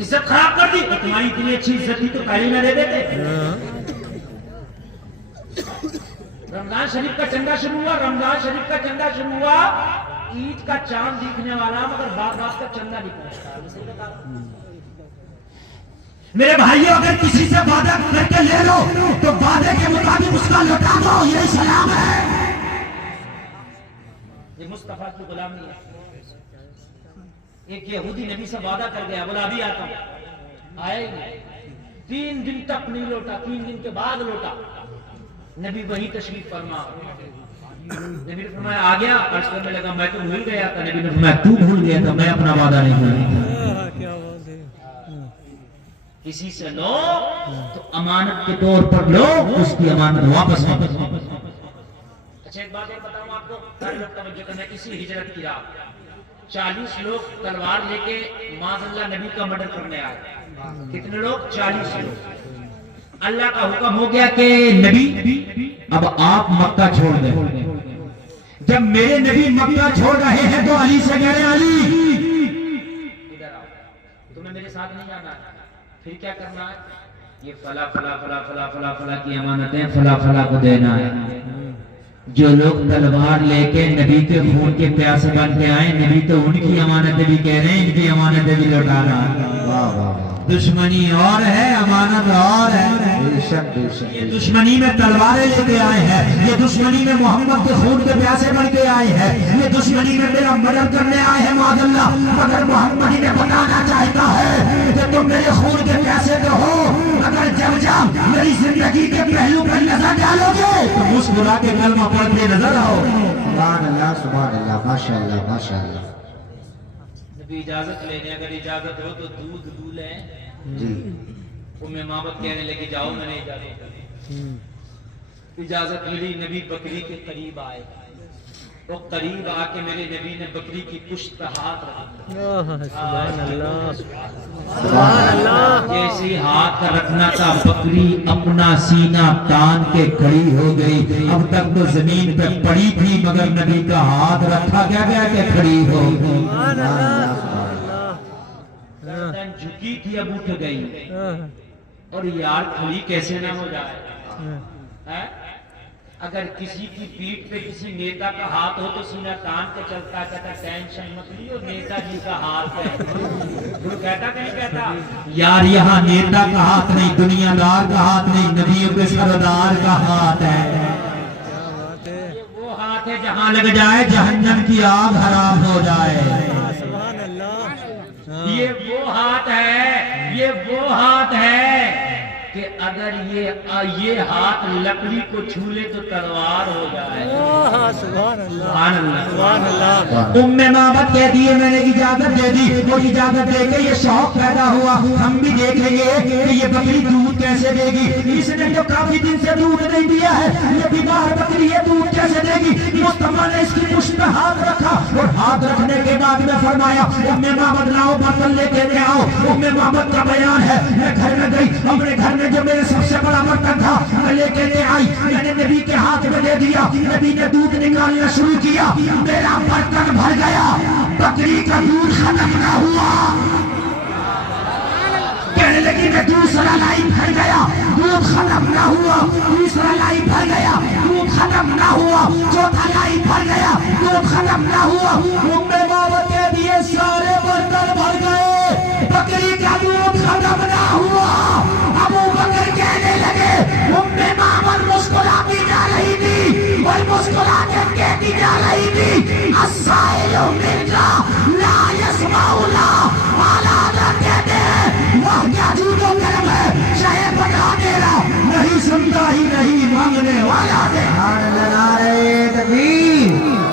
عزت خراب کر دی. تمہاری اتنی اچھی عزت تھی تو پہلے نہ دے دیتے. رمضان شریف کا چندہ شروع ہوا, رمضان شریف کا چندہ شروع ہوا, عید کا چاند دیکھنے والا مگر بات بات کا چندہ نہیں پہنچتا. میرے بھائیوں اگر کسی سے وعدہ کر کے لے لو تو وعدے کے مطابق اس کا لوٹا دو, یہ سلام ہے. یہ مصطفیٰ کی غلامی ہے. ایک یہودی نبی سے وعدہ کر گیا, بولا ابھی آتا ہوں, آیا ہی نہیں. 3 دن تک نہیں لوٹا, 3 دن کے بعد لوٹا. نبی وہی تشریف فرما. نبی نے فرمایا آ گیا, عرض کرنے لگا میں تو بھول گیا تھا. نبی نے فرمایا تو بھول گیا تھا, میں اپنا وعدہ نہیں بھولا. کیا بات ہے. کسی سے لو تو امانت کے طور پر لو, اس کی امانت واپس واپس. اچھا ایک بات بتاؤں آپ کو, ہر وقت توجہ کرنا. کسی ہجرت کی رات 40 لوگ تلوار لے کے معاذ اللہ نبی کا مرڈر کرنے آئے. کتنے لوگ؟ 40 لوگ. اللہ کا حکم ہو گیا کہ نبی اب آپ مکہ چھوڑ دیں. جب میرے نبی مکہ چھوڑ رہے ہیں تو علی سے کہہ رہے ہیں علی ادھر آؤ, تمہیں میرے ساتھ نہیں جانا ہے. پھر کیا کرنا ہے؟ یہ فلا فلا فلا فلا فلا فلا کی امانتیں فلا فلا کو دینا ہے. جو لوگ تلوار لے کے نبی کے خون کے پیاسے بن کے آئے, نبی تو ان کی امانتیں بھی کہہ رہے ہیں, ان کی امانتیں بھی لوٹانا. دشمنی اور ہے, امانت اور ہے. یہ دشمنی میں تلواریں لے کے آئے ہیں, یہ دشمنی میں محمد کے خون کے پیاسے بن کے آئے ہیں, یہ دشمنی میں میرا مرڈر کرنے آئے ہیں معاذ اللہ. مگر محمد انہیں بتانا چاہتا ہے کہ تم میرے خون کے پیاسے پہ ہو, اگر جب جب میری زندگی کے پہلو پر نظر ڈالو گے تو مسکرا کے کلمہ پڑھتے نظر آؤ. سبحان اللہ, ماشاء اللہ, ماشاء اللہ. نبی اجازت لینے, اگر اجازت ہو تو دودھ دولیں. جی معبد کہنے لگی جاؤ, میں نے اجازت ملی. نبی بکری کے قریب آئے, وہ قریب آ کے میرے نبی نے بکری کی پشت پہ ہاتھ رکھا. سبحان اللہ, سبحان اللہ. جیسے ہاتھ رکھنا تھا, بکری اپنا سینہ تان کے کھڑی ہو گئی. اب تک تو زمین پہ پڑی تھی مگر نبی کا ہاتھ رکھا کیا گیا کہ کھڑی ہو گئی. سبحان اللہ, گردن جھکی تھی اب اٹھ گئی. اور یار کھڑی کیسے نہ ہو جائے. اگر کسی کی پیٹھ پہ کسی نیتا کا ہاتھ ہو تو سینہ تان کے چلتا, کہتا ٹینشن مت لیو, نیتا جی کا ہاتھ ہے. وہ کہتا کہ نہیں کہتا یار یہاں نیتا کا ہاتھ نہیں, دنیا دار کا ہاتھ نہیں, نبیوں کے سردار کا ہاتھ ہے. یہ وہ ہاتھ ہے جہاں جہاں لگ جائے جہنم کی آگ حرام ہو جائے. سبحان اللہ. یہ وہ ہاتھ ہے, یہ وہ ہاتھ ہے کہ اگر یہ ہاتھ لکڑی کو چھو لے تو تلوار ہو جائے. سبحان اللہ, سبحان اللہ, سبحان اللہ. ام معبد کہتی ہے میں نے اجازت دے دی, اور اجازت دے کے یہ شوق پیدا ہوا, ہم بھی دیکھیں گے کہ یہ بکری دودھ کیسے دے گی. اس نے جو کافی دن سے دودھ نہیں دیا ہے, یہ بیمار بکری یہ دودھ کیسے دے گی. مصطفیٰ نے اس کی پشت پہ ہاتھ رکھا, اور ہاتھ رکھنے کے بعد میں فرمایا ام معبد لاؤ برتن لے کے آؤ. ام معبد کا بیان ہے, میں گھر میں گئی, اپنے گھر میں جو میرے سب سے بڑا برتن تھا میں لے کے لے آئی, میں نے نبی کے ہاتھ میں دے دیا. نبی نے دودھ نکالنا شروع کیا, میرا برتن بھر گیا, بکری کا دودھ ختم نہ ہوا. کہنے لگی میں دوسرا لائی, بھر گیا, دودھ ختم نہ ہوا. تیسرا لائی, بھر گیا, دودھ ختم نہ ہوا. چوتھا لائی, بھر گیا, دودھ ختم نہ ہوا. ام معبد کے دیے سارے برتن بھر گئے, بکری کا دودھ ختم نہ ہوا. ابو بکر کہنے لگے, ام معبد مسکراتی جا رہی تھی اور مسکرا کے کہتی جا رہی تھی السائل منکا لا یسمع لا مالا نہ کہتے ہیں وہ کیا جھوٹ و کرم ہے, چاہے بتا میرا نہیں سنتا ہی نہیں مانگنے والا دے. نعرہ تکبیر,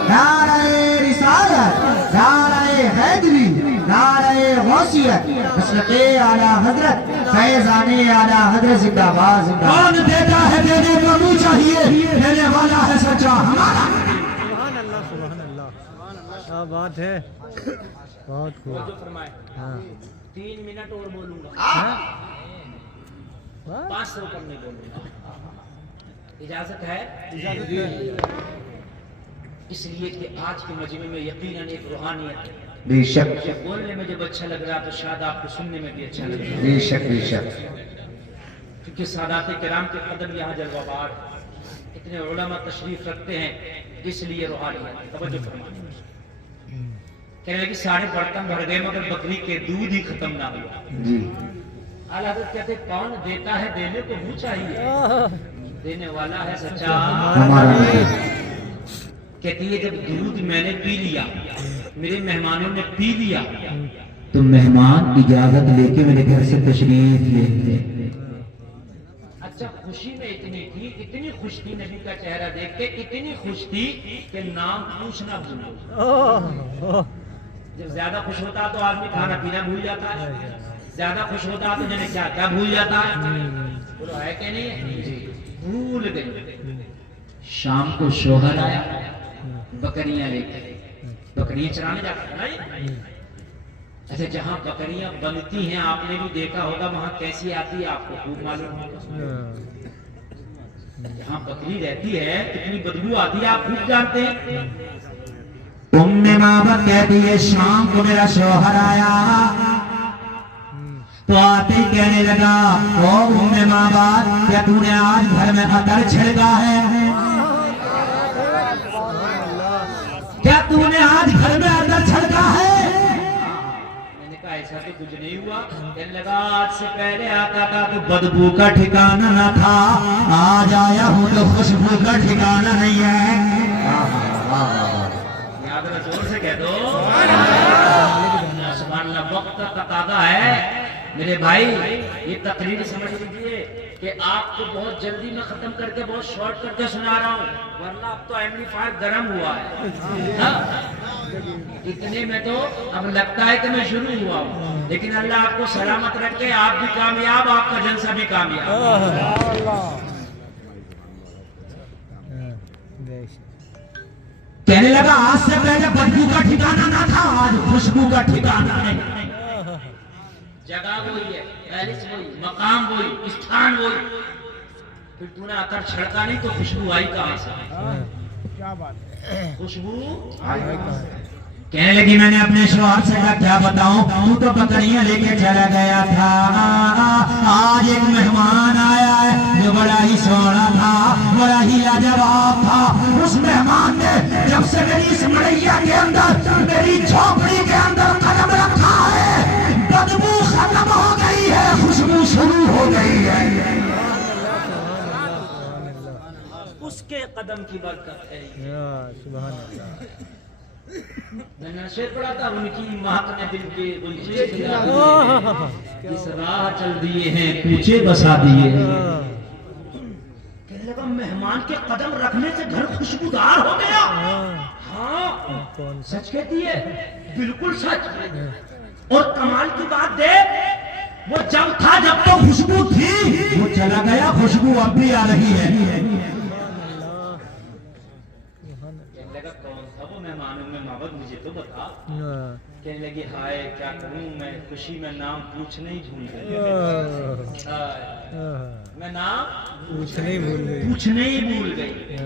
نعرہ رسالت, نعرہ حیدری, نعرہ غوثیت, مسلک اعلیٰ حضرت فیضان اعلیٰ حضرت زندہ باد. کون دیتا ہے دینے کو منہ چاہیے, دینے والا ہے سچا ہمارا. سبحان اللہ, سبحان اللہ. کیا بات ہے, بہت خوب. جو فرمائے 3 منٹ اور بولوں گا, 500 کرنے بولوں گا. اجازت ہے؟ اس لیے کہ آج کے مجمع میں یقیناً ایک روحانیت ہے. بے شک بولنے میں جب اچھا لگ رہا تو شاید آپ کو سننے میں بھی اچھا لگ رہا بے شک بے شک کیونکہ سادات کرام کے قدم یہاں جلوہ بار اتنے علماء تشریف رکھتے ہیں اس لیے روحانیت توجہ فرمائیں کہنے لگے سارے برتن بھر گئے مگر بکری کے دودھ ہی ختم نہ ہوا جی اعلیٰ حضرت کہتے کون دیتا ہے دینے کو منہ چاہیے دینے والا ہے سچا ہمارا کہتی ہے جب دودھ میں نے پی لیا میرے مہمانوں نے پی لیا تو مہمان اجازت لے کے میرے گھر سے تشریف لیتے اچھا خوشی میں اتنی خوش تھی نبی کا چہرہ دیکھ کے اتنی خوش تھی کہ نام پوچھنا بھولو جب زیادہ خوش ہوتا تو آدمی کھانا پینا بھول جاتا ہے زیادہ خوش ہوتا تو جنہیں کیا کیا بھول جاتا ہے بولو ہے کہ نہیں بھول گئی شام کو شوہر آیا بکریاں لے کے بکریاں چرانے جاتا ہے نا اچھا جہاں بکریاں بنتی ہیں آپ نے بھی دیکھا ہوگا وہاں کیسی آتی ہے آپ کو خوب معلوم ہوگا جہاں بکری رہتی ہے کتنی بدبو آتی ہے آپ خوب جانتے ہیں ام مابت کہتی ہے شام کو میرا شوہر آیا تو آتے ہی کہنے لگا او ام مابت کیا تو نے آج گھر میں عطر چھڑکا ہے کیا تو نے آج گھر میں عطر چھڑکا ہے ایسا تو کچھ نہیں ہوا کہنے لگا آج سے پہلے آتا تھا تو بدبو کا ٹھکانہ نہ تھا آج آیا ہوں تو خوشبو کا ٹھکانہ نہیں ہے یاد رہا زور سے کہہ دو سبحان اللہ وقت کا تقاضا ہے میرے بھائی یہ تقریر سمجھ لیجئے کہ آپ کو بہت جلدی میں ختم کر کے بہت شارٹ کر کے سنا رہا ہوں ورنہ اب تو ایمپلیفائر گرم ہوا ہے اتنے میں تو اب لگتا ہے کہ میں شروع ہوا ہوں لیکن اللہ آپ کو سلامت رکھے آپ بھی کامیاب آپ کا جلسہ بھی کامیاب کہنے لگا آج سے پہلے بدبو کا ٹھکانہ نہ تھا آج خوشبو کا ٹھکانہ نہیں جگہ وہی ہے پیلس وہی مقام وہی استھان وہی پھر تو نے عطر چھڑکا نہیں تو خوشبو آئی کہاں سے خوشبو کہنے لگی میں نے اپنے شوہر سے کہا کیا بتاؤں تو تو بکریاں لے کے چلا گیا تھا آج ایک مہمان آیا ہے جو بڑا ہی سونا تھا بڑا ہی لاجواب تھا اس مہمان نے جب سے میری اس مڑیا کے اندر میری جھوپڑی کے اندر قدم رکھا ہے بدبو ختم ہو گئی ہے خوشبو شروع ہو گئی ہے اس کے قدم کی برکت ہے سبحان اللہ میں نے شعر پڑھا تھا ان کی مہک نے دل کے گلچے کھلا دیے اس راہ چل دیے ہیں کوچے بسا دیے کہنے لگا مہمان کے قدم رکھنے سے گھر خوشبودار ہو گیا ہاں سچ کہتی ہے بالکل سچ اور کمال کی بات دیکھ وہ جب تھا جب تو خوشبو تھی وہ چلا گیا خوشبو اب بھی آ رہی ہے مہمانوں میں محبت مجھے تو بتا کہنے لگی ہائے کیا کروں میں خوشی میں نام پوچھنا ہی بھول گئی میں نام پوچھنے ہی بھول گئی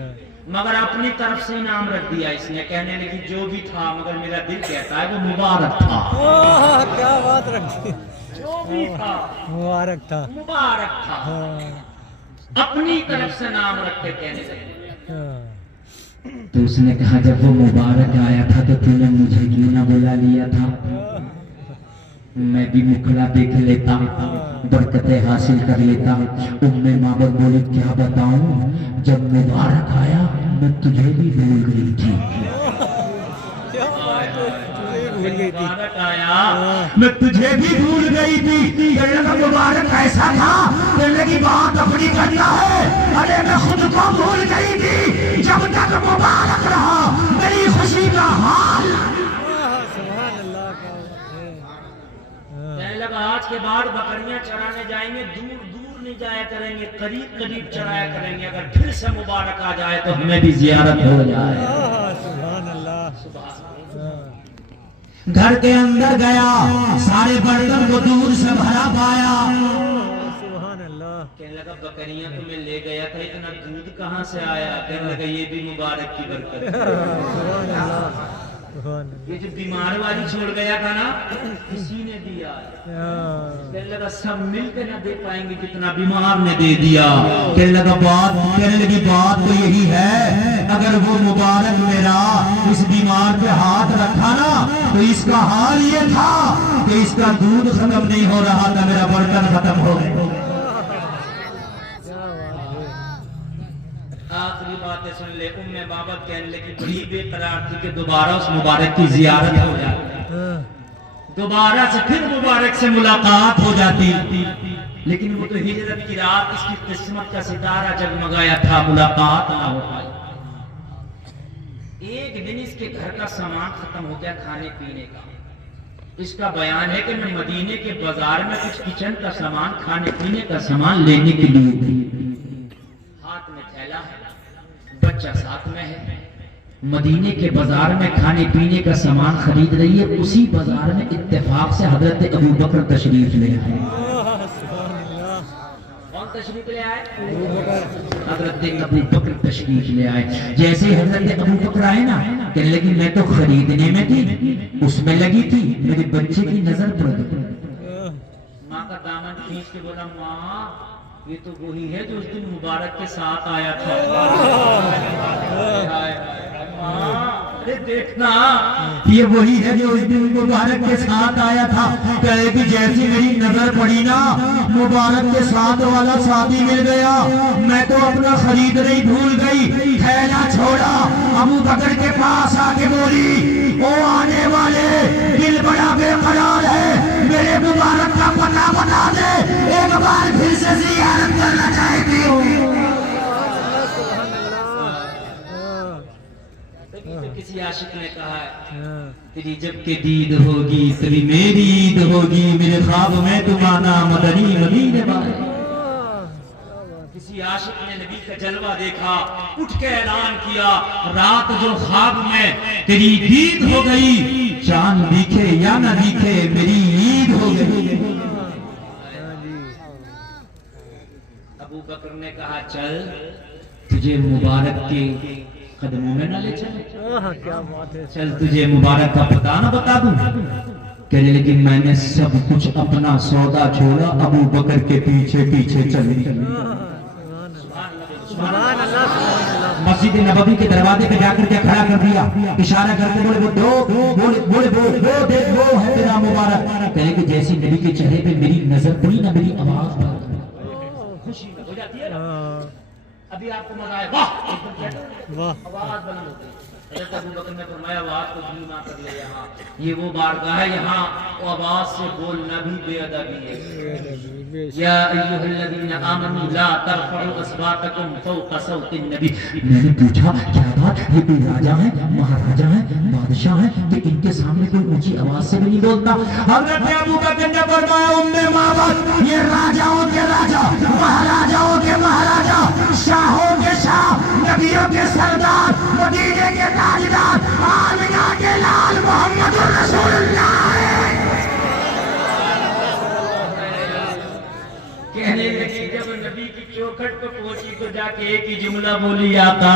مگر اپنی طرف سے نام رکھ دیا اس نے کہنے لگی جو بھی تھا مگر میرا دل کہتا ہے وہ مبارک تھا کیا بات رکھی جو بھی تھا مبارک تھا مبارک تھا اپنی طرف سے نام رکھ کے کہنے لگی تو اس نے کہا جب وہ مبارک آیا تھا تو تم نے مجھے کیوں نہ بلا لیا تھا میں بھی مکھڑا دیکھ لیتا برکتیں حاصل کر لیتا ام مابت بولی کیا بتاؤں جب مبارک آیا میں تجھے بھی بھول گئی تھی مبارک آیا میں تجھے بھی بھول گئی تھی مبارک ایسا تھا کہ بات اپنی کرنا ہے ارے میں خود کو بھول گئی تھی جب تک مبارک رہا میری خوشی کا حال کہنے لگا آج کے بعد بکریاں چرانے جائیں گے دور دور نہیں جایا کریں گے قریب قریب چرایا کریں گے اگر پھر سے مبارک آ جائے تو ہمیں بھی زیارت ہو جائے سبحان اللہ گھر کے اندر گیا سارے برتن کو دور سے بھرا پایا سبحان اللہ کہنے لگا بکریاں تمہیں لے گیا تھا اتنا دودھ کہاں سے آیا کہنے لگا یہ بھی مبارک کی برکت سبحان اللہ یہ جو بیمار والی چھوڑ گیا تھا نا کسی نے دیا کہنے لگا سب مل کے نہ دے پائیں گے جتنا بیمار نے دے دیا کہنے لگا کہنے لگی بات تو یہی ہے اگر وہ مبارک میرا اس بیمار پہ ہاتھ رکھا نا تو اس کا حال یہ تھا کہ اس کا دودھ ختم نہیں ہو رہا تھا میرا برتن ختم ہو گیا آخری باتیں سن لے بابت کہنے لگی بڑی بے قرار تھی کہ دوبارہ اس مبارک کی زیارت ہو جاتی دوبارہ سے پھر مبارک سے ملاقات ہو جاتی لیکن وہ تو ہجرت کی رات اس کی قسمت کا ستارہ جگمگایا تھا ملاقات نہ ہو پائی ایک دن اس کے گھر کا سامان ختم ہو گیا کھانے پینے کا اس کا بیان ہے کہ میں مدینے کے بازار میں کچھ کچن کا سامان کھانے پینے کا سامان لینے کے لیے ہاتھ میں تھیلا ہے بچہ ساتھ میں ہے مدینے کے بازار میں کھانے پینے کا سامان خرید رہی ہے اسی بازار میں اتفاق سے حضرت ابو بکر تشریف لے آئے کون تشریف لے آئے حضرت ابو بکر تشریف لے آئے جیسے حضرت ابو بکر آئے نا کہنے لگی میں تو خریدنے میں تھی اس میں لگی تھی میرے بچے کی نظر پڑ گئی ماں کا دامن کھینچ کے بولا ماں یہ تو وہی ہے جو اس دن مبارک کے ساتھ آیا تھا دیکھنا یہ وہی ہے جو اس دن مبارک کے ساتھ آیا تھا کہے کہ جیسی میری نظر پڑی نا مبارک کے ساتھ والا ساتھی مل گیا میں تو اپنا خرید نہیں بھول گئی تھیلا چھوڑا ابو بکر کے پاس آ کے بولی او آنے والے دل بڑا بے قرار ہے میرے مبارک کا پتہ بتا دے ایک بار پھر سے زیارت کرنا چاہتی ہوں کسی عاشق نے کہا ہے تیری جب کہ دید ہوگی تبھی میری عید ہوگی میرے خواب میں تم آنا مدنی مدینے والے کسی عاشق نے نبی کا جلوہ دیکھا اٹھ کے اعلان کیا رات جو خواب میں تیری دید ہو گئی چاند دیکھے یا نہ دیکھے میری عید ہو گئی ابو بکر نے کہا چل تجھے مبارک کے قدموں میں نہ لے چلے چل تجھے مبارک کا پتہ نہ بتا دوں کہنے لیکن میں نے سب کچھ اپنا سودا چھوڑا ابو بکر کے پیچھے پیچھے چلی مسجد نبوی کے دروازے پہ جا کر کے کھڑا کر دیا اشارہ کر کے بولے وہ ہے تیرا مبارک کہنے کہ جیسی نبی کے چہرے پہ میری نظر پڑی نہ میری آواز خوشی ہو جاتی ہے ابھی آپ کو مزہ آئے واہ آواز بلند ہوتی ہے حضرت ابو بکر نے فرمایا آواز کو دھیما کر لے یہاں یہ وہ بارگاہ ہے یہاں آواز سے بولنا بھی بے ادبی ہے یا ایھا الذین آمنوا لا ترفعوا اصواتکم فوق صوت النبی میں نے پوچھا کیا بات یہ کوئی راجہ ہے مہاراجہ ہے بادشاہ ہے کہ ان کے سامنے کوئی اونچی آواز سے بھی نہیں بولتا حضرت ابو بکر نے فرمایا معبد یہ راجاؤں کے راجا مہاراجاؤں کے مہاراجا شاہوں کے شاہ نبیوں کے سردار مدینے کے تاجدار آمنہ کے لال محمد رسول اللہ کہنے لگی جب نبی کی چوکھٹ پہ پہنچی تو جا کے ایک ہی جملہ بولی آقا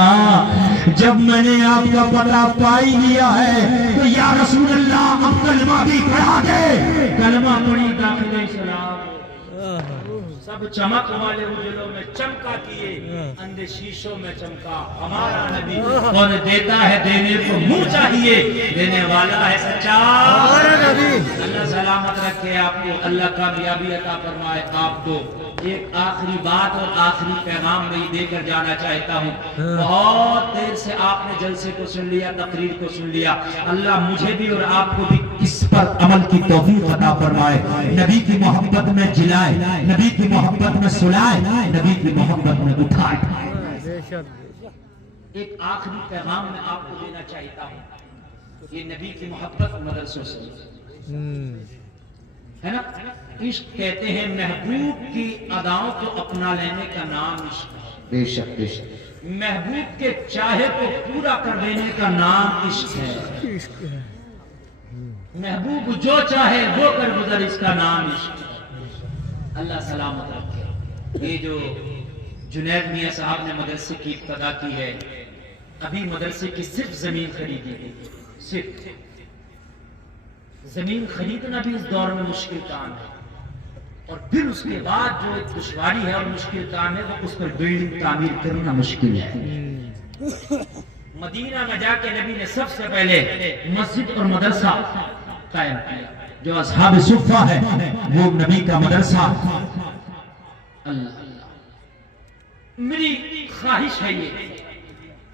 جب میں نے آپ کا پتہ پائی لیا ہے تو یا رسول اللہ اب کلمہ بھی پڑھا دے کلمہ پڑھی داخل اسلام سب چمک والے اجلوں میں چمکا کیے اندھے شیشوں میں چمکا ہمارا نبی اور دیتا ہے دینے کو منہ چاہیے دینے والا ہے سچا ہمارا نبی اللہ سلامت رکھے آپ کو اللہ کامیابی عطا فرمائے آپ کو ایک آخری بات اور آخری پیغام میں دے کر جانا چاہتا ہوں بہت دیر سے آپ نے جلسے کو سن لیا تقریر کو سن لیا اللہ مجھے بھی اور آپ کو بھی اس پر عمل کی توفیق عطا فرمائے نبی کی محبت میں جلائے نبی کی محبت میں سلائے نبی کی محبت میں اٹھائے ایک آخری پیغام میں آپ کو دینا چاہتا ہوں یہ نبی کی محبت مدرسوں سے ہے نا عشق کہتے ہیں محبوب کی اداؤں کو اپنا لینے کا نام عشق ہے بے شک بے شک محبوب کے چاہے کو پورا کر دینے کا نام عشق ہے محبوب جو چاہے وہ کر گزر اس کا نام عشق ہے اللہ سلامت رکھے یہ جو جنید میاں صاحب نے مدرسے کی ابتدا کی ہے ابھی مدرسے کی صرف زمین خریدی گئی صرف زمین خریدنا بھی اس دور میں مشکل کام ہے، اور پھر اس کے بعد جو ایک دشواری ہے اور مشکل کام ہے وہ اس پر بلڈنگ تعمیر کرنا مشکل ہے۔ مدینہ میں جا کے نبی نے سب سے پہلے مسجد اور مدرسہ قائم کیا، جو اصحاب صفہ ہے وہ نبی کا مدرسہ۔ اللہ میری خواہش ہے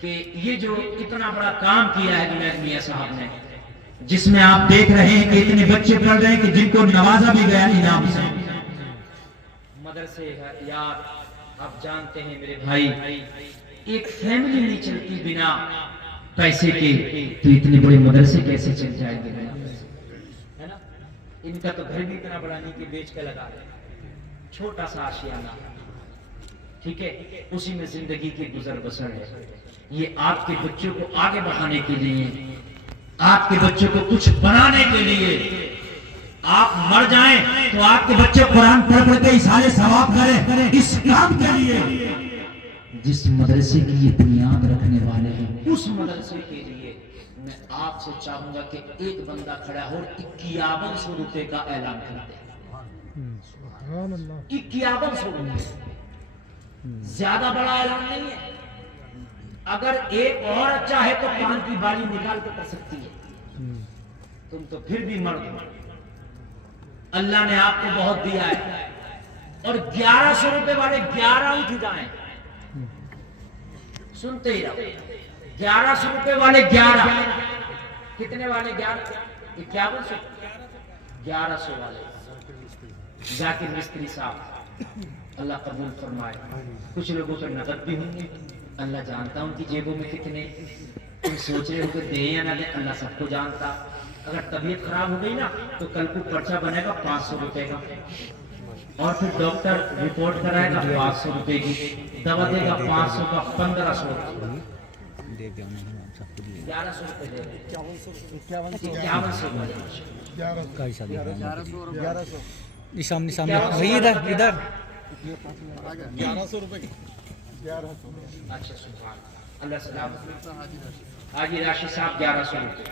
کہ یہ جو اتنا بڑا کام کیا ہے جنید میاں صاحب نے، جس میں آپ دیکھ رہے ہیں کہ اتنے بچے پڑھ رہے ہیں کہ جن کو نوازا بھی گیا انعام سے، مدرسے یار آپ جانتے ہیں میرے بھائی، ایک فیملی نہیں چلتی بنا پیسے کے، تو اتنے بڑے مدرسے کیسے چل جائیں گے؟ ہے نا، ان کا تو گھر بھی اتنا بڑا نہیں کہ بیچ کے لگا رہے، چھوٹا سا آشیانہ، ٹھیک ہے، اسی میں زندگی کی گزر بسر ہے۔ یہ آپ کے بچوں کو آگے بڑھانے کے لیے، آپ کے بچوں کو کچھ بنانے کے لیے، آپ مر جائیں تو آپ کے بچے قرآن پڑھ پڑھ کے اصحاب ثواب کریں، اس کام کے لیے جس مدرسے کی یہ بنیاد رکھنے والے ہیں، اس مدرسے کے لیے میں آپ سے چاہوں گا کہ ایک بندہ کھڑا ہو 5100 روپے کا اعلان کر دے۔ 5100 روپے زیادہ بڑا اعلان نہیں ہے، اگر ایک اور چاہے تو کان کی بالی نکال کے کر سکتی ہے، تم تو پھر بھی مرد ہو، اللہ نے آپ کو بہت دیا ہے، اور 1100 روپے والے 11 اٹھ جائیں، سنتے ہی رہو، 1100 روپے والے 11، کتنے والے 11؟ 5100، 1100 والے ذاکر مستری صاحب، اللہ قبول فرمائے۔ کچھ لوگوں کو نقد بھی ہوں گے، اللہ جانتا ان کی جیبوں میں کتنے، تم سوچ رہے ہو کہ دیں یا نہ دیں، اللہ سب کو جانتا۔ اگر طبیعت خراب ہو گئی نا تو کل کو پرچہ بنے گا 500 روپے کا، اور پھر ڈاکٹر رپورٹ کرائے گا 500 روپے کی، دوا دے گا 500 کا، 1500 1100 روپے دے گا، 5100 سامنے سامنے وہی ادھر 1100 روپے کی اچھا سبحان اللہ، سلام حاجی راشد صاحب 1100 روپے۔